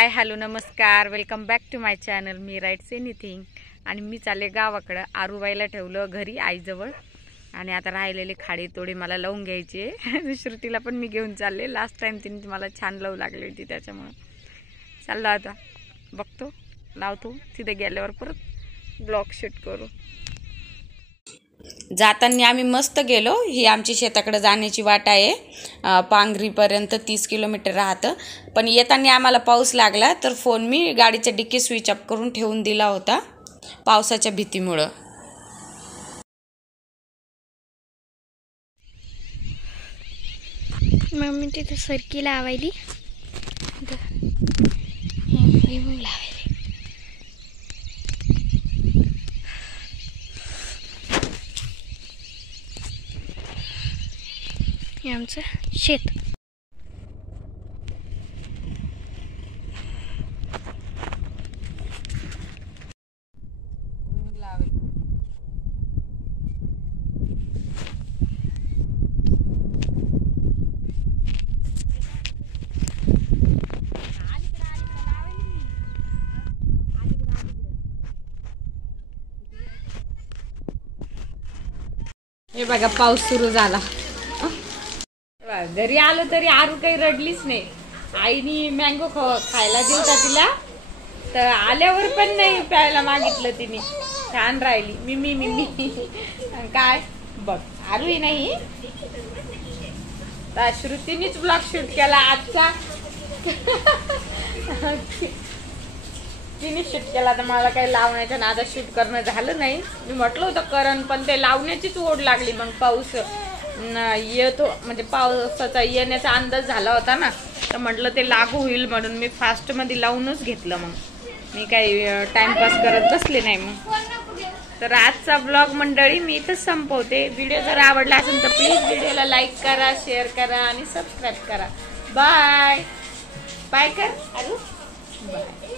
हाय hello नमस्कार, welcome back to my channel. मी writes anything. आणि मी चालले गावाकडं. आरूबाईला ठेवलं घरी आईजवळ आणि आता राहिलेले खाडी तोडी मला लावून घ्यायचे. श्रुतीला पण मी घेऊन चालले. लास्ट टाइम तिने मला छान लावू लागली होती, त्याच्यामुळं चाललो आता. बघतो लावतो तिथे गेल्यावर परत ब्लॉग शूट करू. जाताना आम्ही मस्त गेलो. ही आमची शेताकडे जाण्याची वाट आहे. पांगरीपर्यंत 30 किलोमीटर राहतं. पण येताना आम्हाला पाऊस लागला तर फोन मी गाडीच्या डिक्की स्विच ऑफ करून ठेवून दिला होता पावसाच्या भीतीमुळं. मम्मी तिथे सरकी लावायली लावायली. हे आमचं शेत. हे बघा पाऊस सुरू झाला. घरी आलो तरी आरू काही रडलीच नाही. आईनी मँगो खायला दिलता तिला, तर आल्यावर पण नाही प्यायला मागितलं तिने. छान राहिली. मिमी काय बघ आरूही नाही. श्रुतीनेच ब्लॉग शूट केला आजचा. तिने शूट केला तर मला काही लावण्याच्या नादात शूट करणं झालं नाही. मी म्हटलं होतं करण, पण ते लावण्याचीच ओढ लागली. मग पाऊस येतो म्हणजे पावसाचा येण्याचा अंदाज झाला होता ना, तर म्हटलं ते लागू होईल म्हणून मी फास्ट मध्ये लावूनच घेतलं. मग मी काही टाइमपास करत बसले नाही. मग तर आजचा ब्लॉग मंडळी मी इथंच संपवते. व्हिडिओ जर आवडला असेल तर प्लीज व्हिडिओला लाईक करा, शेअर करा आणि सबस्क्राईब करा. बाय बाय कर आरू. बाय.